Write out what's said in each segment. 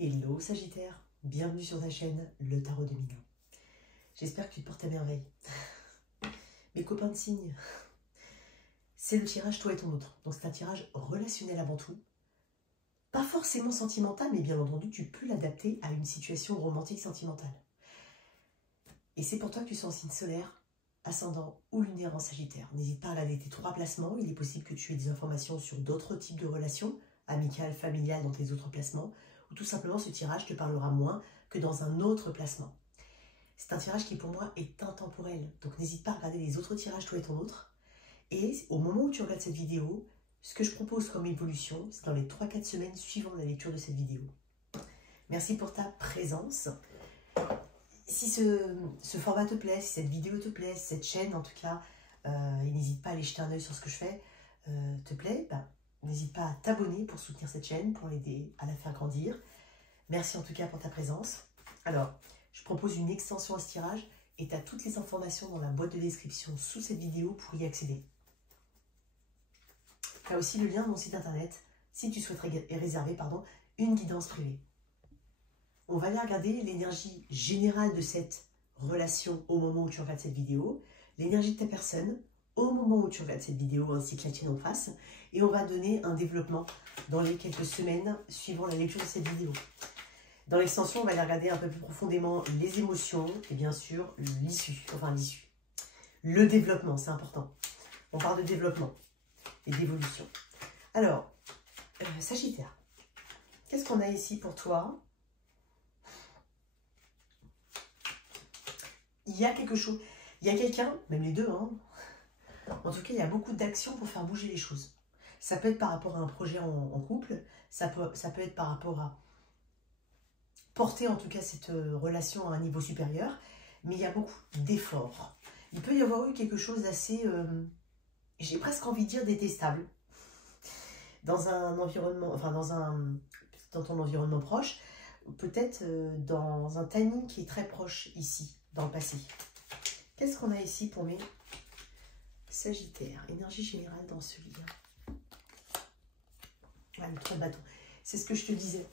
Hello Sagittaire, bienvenue sur ta chaîne Le Tarot 2001. J'espère que tu te portes à merveille. Mes copains de signes, c'est le tirage toi et ton autre. Donc c'est un tirage relationnel avant tout. Pas forcément sentimental, mais bien entendu, tu peux l'adapter à une situation romantique sentimentale. Et c'est pour toi que tu sois en signe solaire, ascendant ou lunaire en Sagittaire. N'hésite pas à regarder tes 3 placements. Il est possible que tu aies des informations sur d'autres types de relations, amicales, familiales dans tes autres placements, ou tout simplement ce tirage te parlera moins que dans un autre placement. C'est un tirage qui pour moi est intemporel, donc n'hésite pas à regarder les autres tirages toi et ton autre. Et au moment où tu regardes cette vidéo, ce que je propose comme évolution, c'est dans les 3-4 semaines suivant la lecture de cette vidéo. Merci pour ta présence. Si ce format te plaît, si cette vidéo te plaît, si cette chaîne en tout cas, et n'hésite pas à aller jeter un œil sur ce que je fais, te plaît, n'hésite pas à t'abonner pour soutenir cette chaîne, pour l'aider à la faire grandir. Merci en tout cas pour ta présence. Alors, je propose une extension à ce tirage et tu as toutes les informations dans la boîte de description sous cette vidéo pour y accéder. Tu as aussi le lien de mon site internet si tu souhaiterais réserver une guidance privée. On va aller regarder l'énergie générale de cette relation au moment où tu regardes cette vidéo, l'énergie de ta personne au moment où tu regardes cette vidéo ainsi que la tienne en face, et on va donner un développement dans les quelques semaines suivant la lecture de cette vidéo. Dans l'extension, on va aller regarder un peu plus profondément les émotions et bien sûr l'issue, le développement, c'est important. On parle de développement et d'évolution. Alors, Sagittaire, qu'est-ce qu'on a ici pour toi? Il y a quelque chose, il y a quelqu'un, même les deux, hein. En tout cas, il y a beaucoup d'actions pour faire bouger les choses. Ça peut être par rapport à un projet en couple, ça peut être par rapport à porter en tout cas cette relation à un niveau supérieur, mais il y a beaucoup d'efforts. Il peut y avoir eu quelque chose d'assez, j'ai presque envie de dire détestable, dans un environnement, enfin dans ton environnement proche, peut-être dans un timing qui est très proche ici, dans le passé. Qu'est-ce qu'on a ici pour mes Sagittaires? Énergie générale dans ce lien. Ah, le 3 de bâton. C'est ce que je te disais.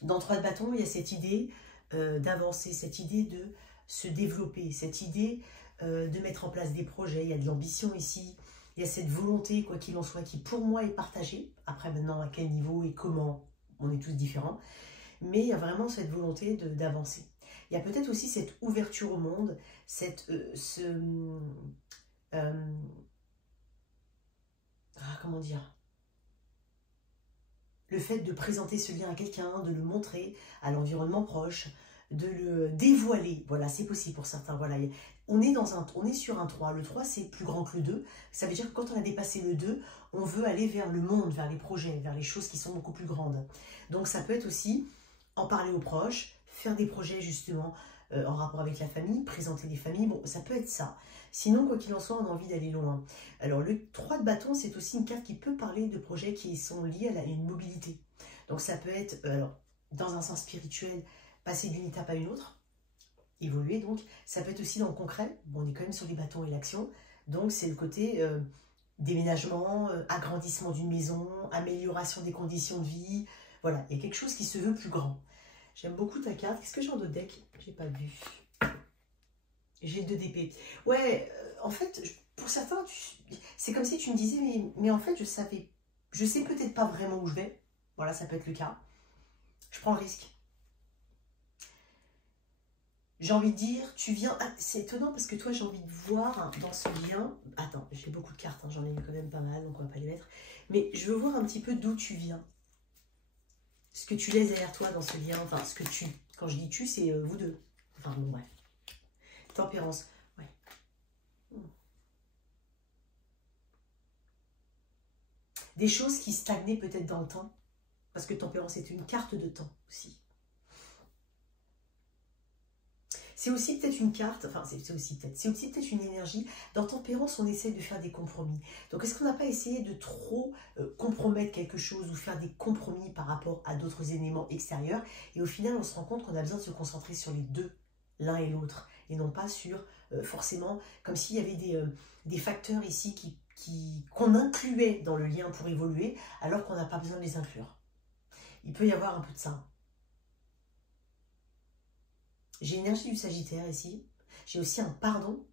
Dans 3 de bâton, il y a cette idée d'avancer, cette idée de se développer, cette idée de mettre en place des projets. Il y a de l'ambition ici. Il y a cette volonté, quoi qu'il en soit, qui pour moi est partagée. Après, maintenant, à quel niveau et comment, on est tous différents. Mais il y a vraiment cette volonté d'avancer. Il y a peut-être aussi cette ouverture au monde, comment dire, le fait de présenter ce lien à quelqu'un, de le montrer à l'environnement proche, de le dévoiler. Voilà, c'est possible pour certains. Voilà, on est sur un 3. Le 3, c'est plus grand que le 2. Ça veut dire que quand on a dépassé le 2, on veut aller vers le monde, vers les projets, vers les choses qui sont beaucoup plus grandes. Donc ça peut être aussi en parler aux proches, faire des projets justement en rapport avec la famille, présenter les familles. Bon, ça peut être ça. Sinon, quoi qu'il en soit, on a envie d'aller loin. Alors, le 3 de bâton, c'est aussi une carte qui peut parler de projets qui sont liés à une mobilité. Donc, ça peut être, dans un sens spirituel, passer d'une étape à une autre, évoluer. Donc, ça peut être aussi dans le concret. Bon, on est quand même sur les bâtons et l'action. Donc, c'est le côté déménagement, agrandissement d'une maison, amélioration des conditions de vie. Voilà, il y a quelque chose qui se veut plus grand. J'aime beaucoup ta carte. Qu'est-ce que j'ai en d'autres deck? J'ai pas vu. J'ai 2 d'épée. Ouais, en fait, pour certains, c'est comme si tu me disais, mais en fait, je sais peut-être pas vraiment où je vais. Voilà, ça peut être le cas. Je prends le risque. J'ai envie de dire, tu viens... Ah, c'est étonnant parce que toi, j'ai envie de voir dans ce lien... Attends, j'ai beaucoup de cartes, hein, j'en ai eu quand même pas mal, donc on va pas les mettre. Mais je veux voir un petit peu d'où tu viens. Ce que tu laisses derrière toi dans ce lien. Enfin, ce que tu... Quand je dis tu, c'est vous deux. Enfin, bon, bref. Tempérance, ouais. Des choses qui stagnaient peut-être dans le temps, parce que tempérance est une carte de temps aussi. C'est aussi peut-être une carte, enfin c'est aussi peut-être une énergie. Dans tempérance, on essaie de faire des compromis. Donc est-ce qu'on n'a pas essayé de trop compromettre quelque chose ou faire des compromis par rapport à d'autres éléments extérieurs? Et au final, on se rend compte qu'on a besoin de se concentrer sur les deux, l'un et l'autre, et non pas sur forcément, comme s'il y avait des facteurs ici qu'on incluait dans le lien pour évoluer, alors qu'on n'a pas besoin de les inclure. Il peut y avoir un peu de ça. J'ai l'énergie du Sagittaire ici. J'ai aussi un pardon,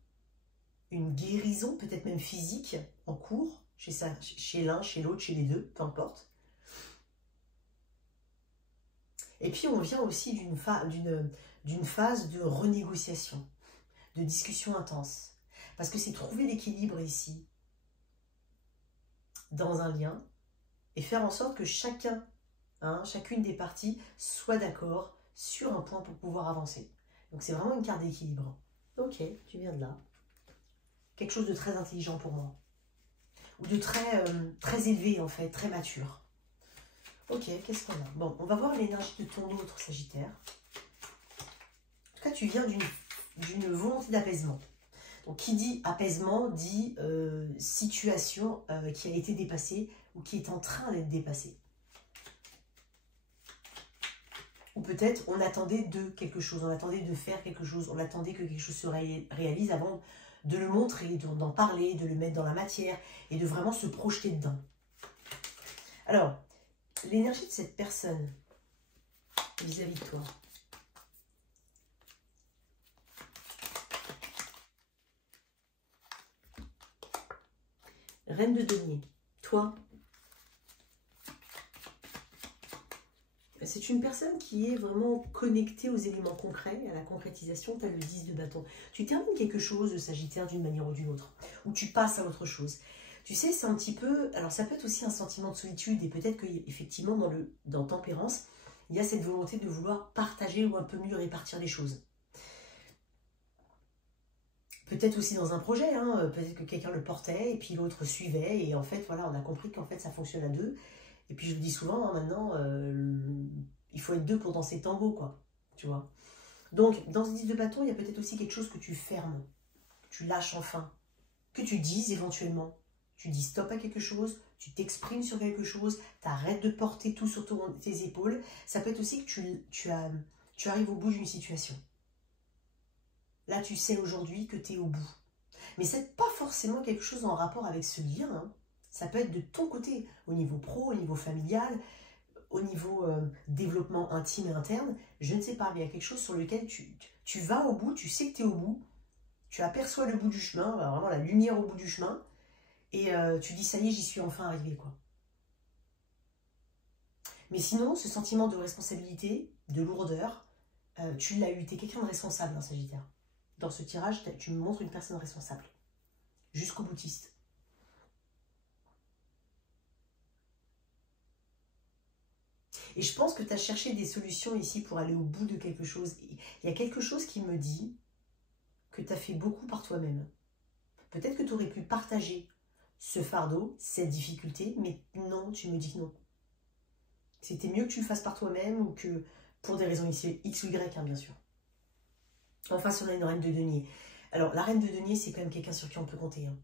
une guérison, peut-être même physique, en cours, chez l'un, chez l'autre, chez les deux, peu importe. Et puis on vient aussi d'une phase de renégociation, de discussion intense. Parce que c'est trouver l'équilibre ici, dans un lien, et faire en sorte que chacune des parties soit d'accord sur un point pour pouvoir avancer. Donc c'est vraiment une carte d'équilibre. Ok, tu viens de là. Quelque chose de très intelligent pour moi. Ou de très élevé en fait, très mature. Ok, qu'est-ce qu'on a? Bon, on va voir l'énergie de ton autre Sagittaire. En tout cas, tu viens d'une volonté d'apaisement. Donc, qui dit apaisement, dit situation qui a été dépassée ou qui est en train d'être dépassée. Ou peut-être on attendait de quelque chose, on attendait de faire quelque chose, on attendait que quelque chose se réalise avant de le montrer, d'en parler, de le mettre dans la matière et de vraiment se projeter dedans. Alors, l'énergie de cette personne vis-à-vis de toi. Reine de denier, toi, c'est une personne qui est vraiment connectée aux éléments concrets, à la concrétisation. Tu as le 10 de bâton. Tu termines quelque chose de Sagittaire d'une manière ou d'une autre, ou tu passes à autre chose. Tu sais, c'est un petit peu... Alors, ça peut être aussi un sentiment de solitude, et peut-être qu'effectivement, dans Tempérance, il y a cette volonté de vouloir partager ou un peu mieux répartir les choses. Peut-être aussi dans un projet, hein, peut-être que quelqu'un le portait, et puis l'autre suivait, et en fait, voilà, on a compris qu'en fait, ça fonctionne à deux. Et puis, je le dis souvent, hein, maintenant, il faut être deux pour danser tango, quoi, tu vois. Donc, dans ce 10 de bâton, il y a peut-être aussi quelque chose que tu fermes, que tu lâches enfin, que tu dises éventuellement. Tu dis stop à quelque chose, tu t'exprimes sur quelque chose, tu arrêtes de porter tout sur tes épaules. Ça peut être aussi que tu arrives au bout d'une situation. Là, tu sais aujourd'hui que tu es au bout. Mais ce n'est pas forcément quelque chose en rapport avec ce lien. Hein. Ça peut être de ton côté, au niveau pro, au niveau familial, au niveau développement intime et interne. Je ne sais pas, mais il y a quelque chose sur lequel tu vas au bout, tu sais que tu es au bout. Tu aperçois le bout du chemin, vraiment la lumière au bout du chemin. Et tu dis, ça y est, j'y suis enfin arrivé, quoi. Mais sinon, ce sentiment de responsabilité, de lourdeur, tu l'as eu, tu es quelqu'un de responsable, hein, Sagittaire. Dans ce tirage, tu me montres une personne responsable. Jusqu'au boutiste. Et je pense que tu as cherché des solutions ici pour aller au bout de quelque chose. Il y a quelque chose qui me dit que tu as fait beaucoup par toi-même. Peut-être que tu aurais pu partager ce fardeau, cette difficulté, mais non, tu me dis non. C'était mieux que tu le fasses par toi-même ou que pour des raisons X ou Y, hein, bien sûr. En face, on a une reine de denier. Alors, la reine de denier, c'est quand même quelqu'un sur qui on peut compter. Hein.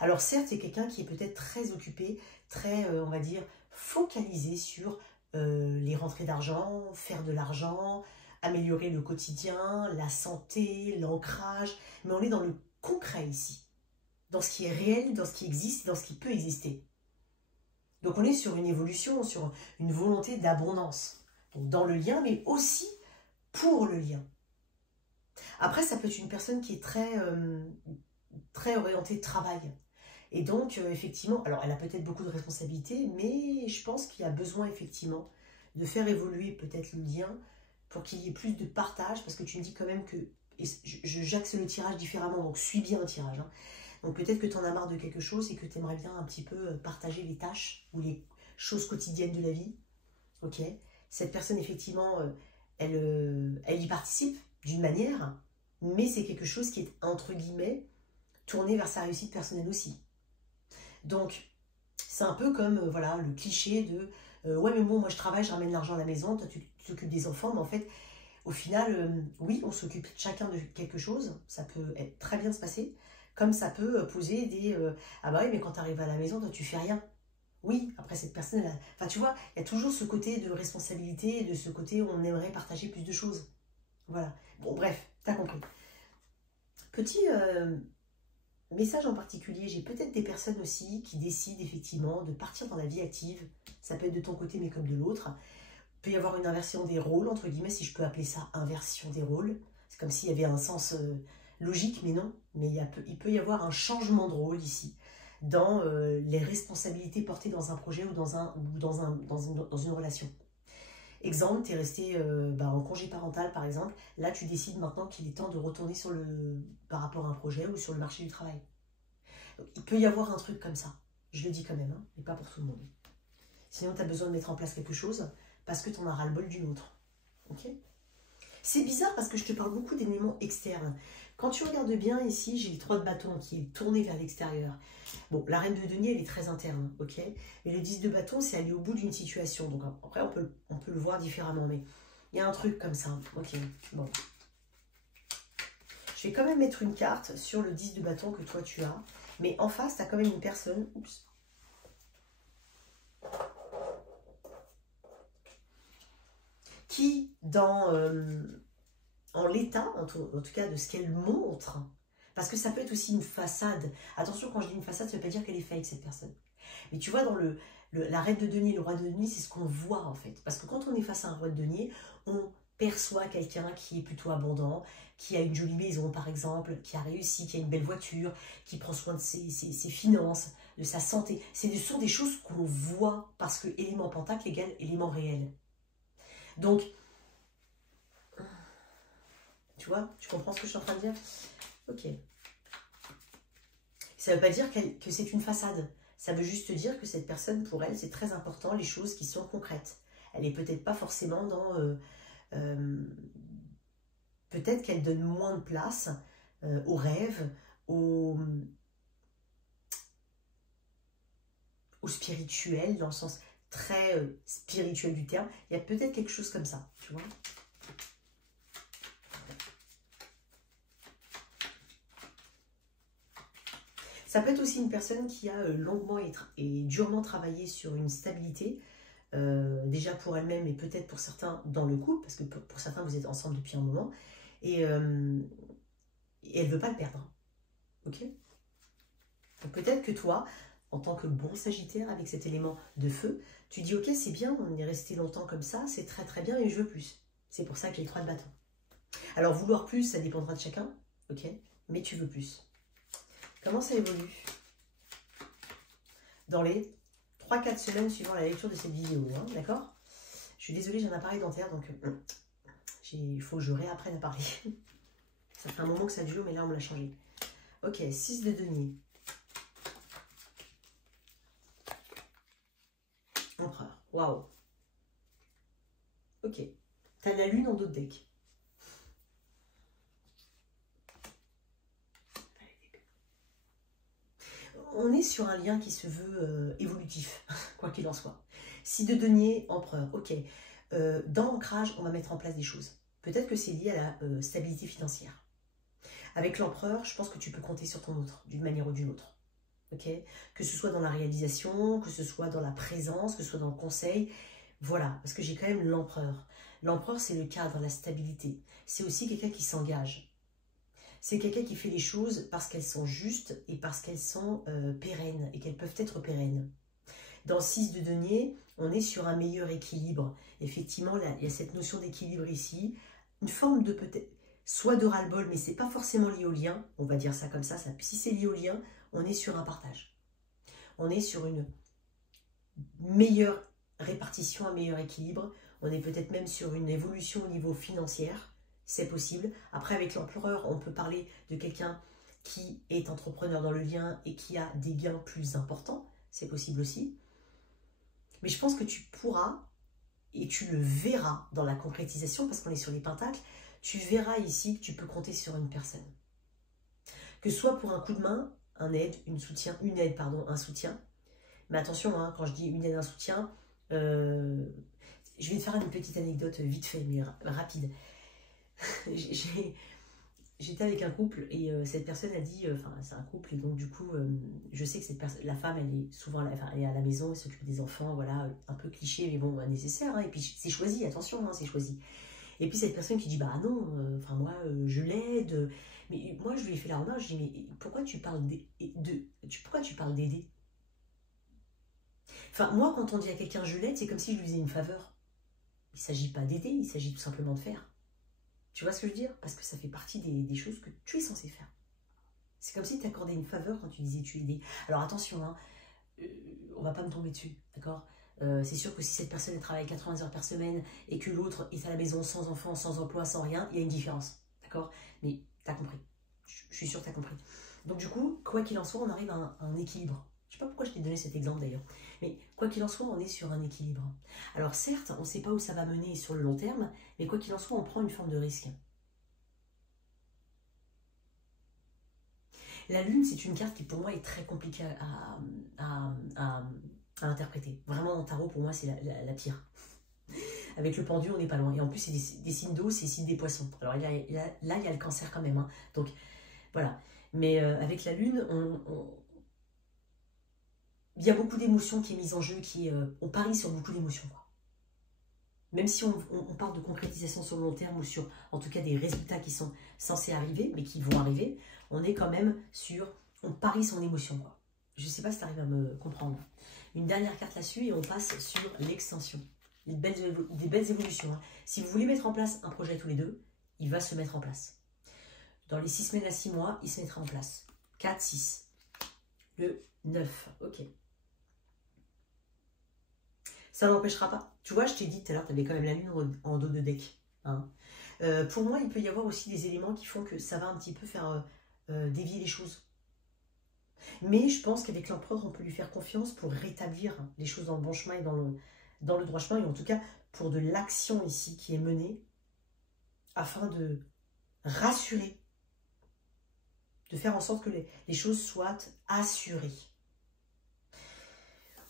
Alors, certes, c'est quelqu'un qui est peut-être très occupé, très, on va dire, focalisé sur les rentrées d'argent, faire de l'argent, améliorer le quotidien, la santé, l'ancrage. Mais on est dans le concret ici. Dans ce qui est réel, dans ce qui existe, dans ce qui peut exister. Donc on est sur une évolution, sur une volonté d'abondance. Donc dans le lien, mais aussi pour le lien. Après, ça peut être une personne qui est très orientée travail. Et donc, effectivement, alors elle a peut-être beaucoup de responsabilités, mais je pense qu'il y a besoin, effectivement, de faire évoluer peut-être le lien pour qu'il y ait plus de partage, parce que tu me dis quand même que, et j'axe le tirage différemment, donc suis bien un tirage, hein. Donc peut-être que tu en as marre de quelque chose et que tu aimerais bien un petit peu partager les tâches ou les choses quotidiennes de la vie. Ok. Cette personne, effectivement, elle y participe d'une manière, mais c'est quelque chose qui est, entre guillemets, tourné vers sa réussite personnelle aussi. Donc, c'est un peu comme voilà, le cliché de ouais, mais bon, moi je travaille, je ramène l'argent à la maison, toi tu t'occupes des enfants, mais en fait, au final, oui, on s'occupe chacun de quelque chose, ça peut être très bien se passer, comme ça peut poser des ah bah oui, mais quand tu arrives à la maison, toi tu fais rien. Oui, après cette personne, enfin tu vois, il y a toujours ce côté de responsabilité, de ce côté où on aimerait partager plus de choses. Voilà. Bon, bref, t'as compris. Petit message en particulier, j'ai peut-être des personnes aussi qui décident effectivement de partir dans la vie active. Ça peut être de ton côté, mais comme de l'autre. Il peut y avoir une inversion des rôles, entre guillemets, si je peux appeler ça inversion des rôles. C'est comme s'il y avait un sens logique, mais non. Mais il peut y avoir un changement de rôle ici, dans les responsabilités portées dans un projet ou dans une relation. Exemple, tu es resté en congé parental par exemple, là tu décides maintenant qu'il est temps de retourner par rapport à un projet ou sur le marché du travail. Donc, il peut y avoir un truc comme ça, je le dis quand même, hein, mais pas pour tout le monde. Sinon tu as besoin de mettre en place quelque chose parce que tu en as ras-le-bol d'une autre. Ok ? C'est bizarre parce que je te parle beaucoup d'éléments externes. Quand tu regardes bien ici, j'ai le 3 de bâton qui est tourné vers l'extérieur. Bon, la reine de denier, elle est très interne, ok? Mais le 10 de bâton, c'est aller au bout d'une situation. Donc après, on peut le voir différemment, mais il y a un truc comme ça. Ok, bon. Je vais quand même mettre une carte sur le 10 de bâton que toi tu as. Mais en face, tu as quand même une personne... Oups. Qui, en l'état, en tout cas de ce qu'elle montre, parce que ça peut être aussi une façade. Attention, quand je dis une façade, ça ne veut pas dire qu'elle est fake, cette personne. Mais tu vois, dans la reine de denier, le roi de denier, c'est ce qu'on voit en fait. Parce que quand on est face à un roi de denier, on perçoit quelqu'un qui est plutôt abondant, qui a une jolie maison par exemple, qui a réussi, qui a une belle voiture, qui prend soin de ses finances, de sa santé. Ce sont des choses qu'on voit parce que élément pentacle égale élément réel. Donc, tu vois, tu comprends ce que je suis en train de dire? Ok. Ça ne veut pas dire que c'est une façade. Ça veut juste dire que cette personne, pour elle, c'est très important, les choses qui sont concrètes. Elle n'est peut-être pas forcément dans... peut-être qu'elle donne moins de place aux rêves, au spirituel, dans le sens très spirituel du terme. Il y a peut-être quelque chose comme ça, tu vois. Ça peut être aussi une personne qui a longuement et durement travaillé sur une stabilité, déjà pour elle-même et peut-être pour certains dans le couple, parce que pour certains vous êtes ensemble depuis un moment, et elle ne veut pas le perdre. Ok ? Peut-être que toi, en tant que bon Sagittaire avec cet élément de feu, tu dis ok, c'est bien, on est resté longtemps comme ça, c'est très très bien et je veux plus. C'est pour ça que j'ai les 3 de bâton. Alors vouloir plus, ça dépendra de chacun, ok ? Mais tu veux plus. Comment ça évolue dans les 3-4 semaines suivant la lecture de cette vidéo, hein, d'accord? Je suis désolée, j'ai un appareil dentaire, donc il faut que je réapprenne à parler. Ça fait un moment que ça dure, mais là on me l'a changé. Ok, 6 de denier. Empereur, waouh. Ok, t'as la lune en dos de deck. On est sur un lien qui se veut évolutif, quoi qu'il en soit. 6 de denier, empereur, ok. Dans l'ancrage, on va mettre en place des choses. Peut-être que c'est lié à la stabilité financière. Avec l'empereur, je pense que tu peux compter sur ton autre, d'une manière ou d'une autre. Okay, que ce soit dans la réalisation, que ce soit dans la présence, que ce soit dans le conseil. Voilà, parce que j'ai quand même l'empereur. L'empereur, c'est le cadre, la stabilité. C'est aussi quelqu'un qui s'engage. C'est quelqu'un qui fait les choses parce qu'elles sont justes et parce qu'elles sont pérennes et qu'elles peuvent être pérennes. Dans 6 de denier, on est sur un meilleur équilibre. Effectivement, là, il y a cette notion d'équilibre ici. Une forme de peut-être, soit de ras-le-bol, mais ce n'est pas forcément lié au lien. On va dire ça comme ça. Si c'est lié au lien, on est sur un partage. On est sur une meilleure répartition, un meilleur équilibre. On est peut-être même sur une évolution au niveau financier. C'est possible. Après, avec l'empereur, on peut parler de quelqu'un qui est entrepreneur dans le lien et qui a des gains plus importants. C'est possible aussi. Mais je pense que tu pourras, et tu le verras dans la concrétisation, parce qu'on est sur les pentacles, tu verras ici que tu peux compter sur une personne. Que ce soit pour un coup de main, un aide, un soutien. Mais attention, hein, quand je dis une aide, un soutien, je vais te faire une petite anecdote vite fait, mais rapide. J'étais avec un couple et cette personne a dit, enfin c'est un couple et donc du coup je sais que la femme elle est souvent elle est à la maison, elle s'occupe des enfants, voilà, un peu cliché mais bon nécessaire, hein, et puis c'est choisi, attention, hein, c'est choisi. Et puis cette personne qui dit bah non, enfin moi je l'aide, mais moi je lui ai fait la remarque, je dis mais pourquoi tu parles d'aider? Enfin moi quand on dit à quelqu'un je l'aide, c'est comme si je lui faisais une faveur. Il ne s'agit pas d'aider, il s'agit tout simplement de faire. Tu vois ce que je veux dire? Parce que ça fait partie des choses que tu es censé faire. C'est comme si tu accordais une faveur quand tu disais tu aidais. Alors attention, hein, on va pas me tomber dessus, d'accord? C'est sûr que si cette personne elle travaille 80 heures par semaine et que l'autre est à la maison sans enfant, sans emploi, sans rien, il y a une différence, d'accord? Mais tu as compris. Je suis sûre que tu as compris. Donc du coup, quoi qu'il en soit, on arrive à un équilibre. Je ne sais pas pourquoi je t'ai donné cet exemple d'ailleurs. Mais quoi qu'il en soit, on est sur un équilibre. Alors certes, on ne sait pas où ça va mener sur le long terme, mais quoi qu'il en soit, on prend une forme de risque. La lune, c'est une carte qui pour moi est très compliquée à interpréter. Vraiment, en tarot, pour moi, c'est la pire. Avec le pendu, on n'est pas loin. Et en plus, c'est des signes d'eau, c'est signes des poissons. Alors là, il y a le cancer quand même. Hein. Donc, voilà. Mais avec la lune, il y a beaucoup d'émotions qui est mise en jeu, on parie sur beaucoup d'émotions. Même si on parle de concrétisation sur le long terme ou sur, en tout cas, des résultats qui sont censés arriver, mais qui vont arriver, on est quand même sur, on parie son émotion. Quoi. Je ne sais pas si tu arrives à me comprendre. Une dernière carte là-dessus et on passe sur l'extension. Des belles évolutions. Hein. Si vous voulez mettre en place un projet tous les deux, il va se mettre en place. Dans les 6 semaines à 6 mois, il se mettra en place. 4, 6. Le 9, ok. Ça n'empêchera pas. Tu vois, je t'ai dit tout à l'heure, tu avais quand même la lune en dos de deck. Hein. Pour moi, il peut y avoir aussi des éléments qui font que ça va un petit peu faire dévier les choses. Mais je pense qu'avec l'empereur, on peut lui faire confiance pour rétablir les choses dans le bon chemin et dans le droit chemin. Et en tout cas, pour de l'action ici qui est menée afin de rassurer, de faire en sorte que les choses soient assurées.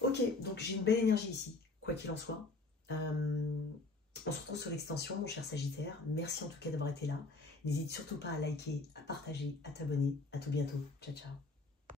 Ok, donc j'ai une belle énergie ici, quoi qu'il en soit. On se retrouve sur l'extension, mon cher Sagittaire. Merci en tout cas d'avoir été là. N'hésite surtout pas à liker, à partager, à t'abonner. À tout bientôt. Ciao, ciao.